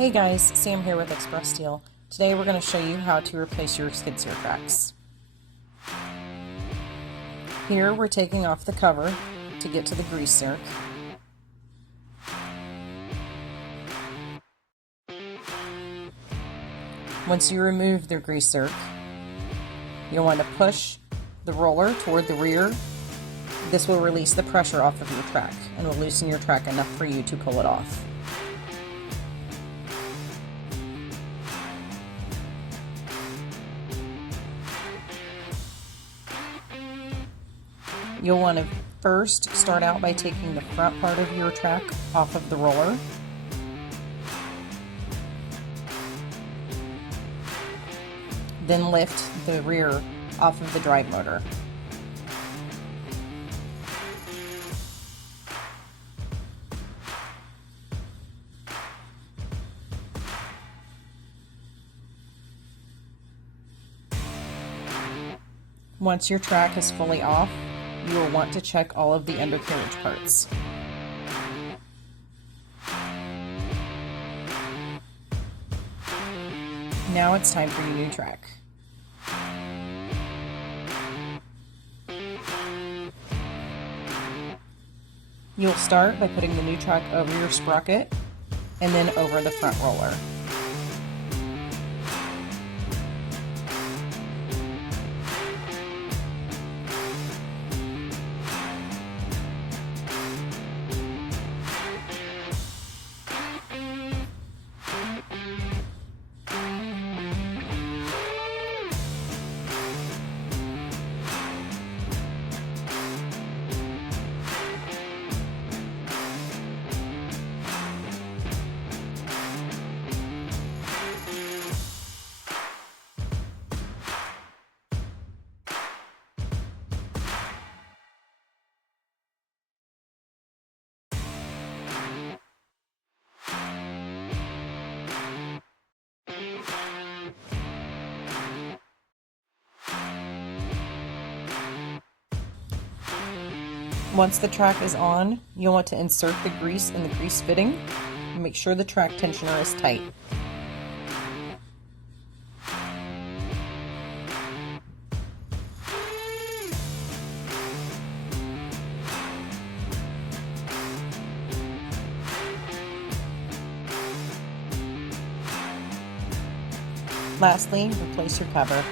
Hey guys, Sam here with Express Steel. Today we're going to show you how to replace your skid steer tracks. Here we're taking off the cover to get to the grease zerk. Once you remove the grease zerk, you'll want to push the roller toward the rear. This will release the pressure off of your track and will loosen your track enough for you to pull it off. You'll want to first start out by taking the front part of your track off of the roller. Then lift the rear off of the drive motor. Once your track is fully off, you will want to check all of the undercarriage parts. Now it's time for your new track. You'll start by putting the new track over your sprocket and then over the front roller. Once the track is on, you'll want to insert the grease in the grease fitting and make sure the track tensioner is tight. Lastly, replace your cover.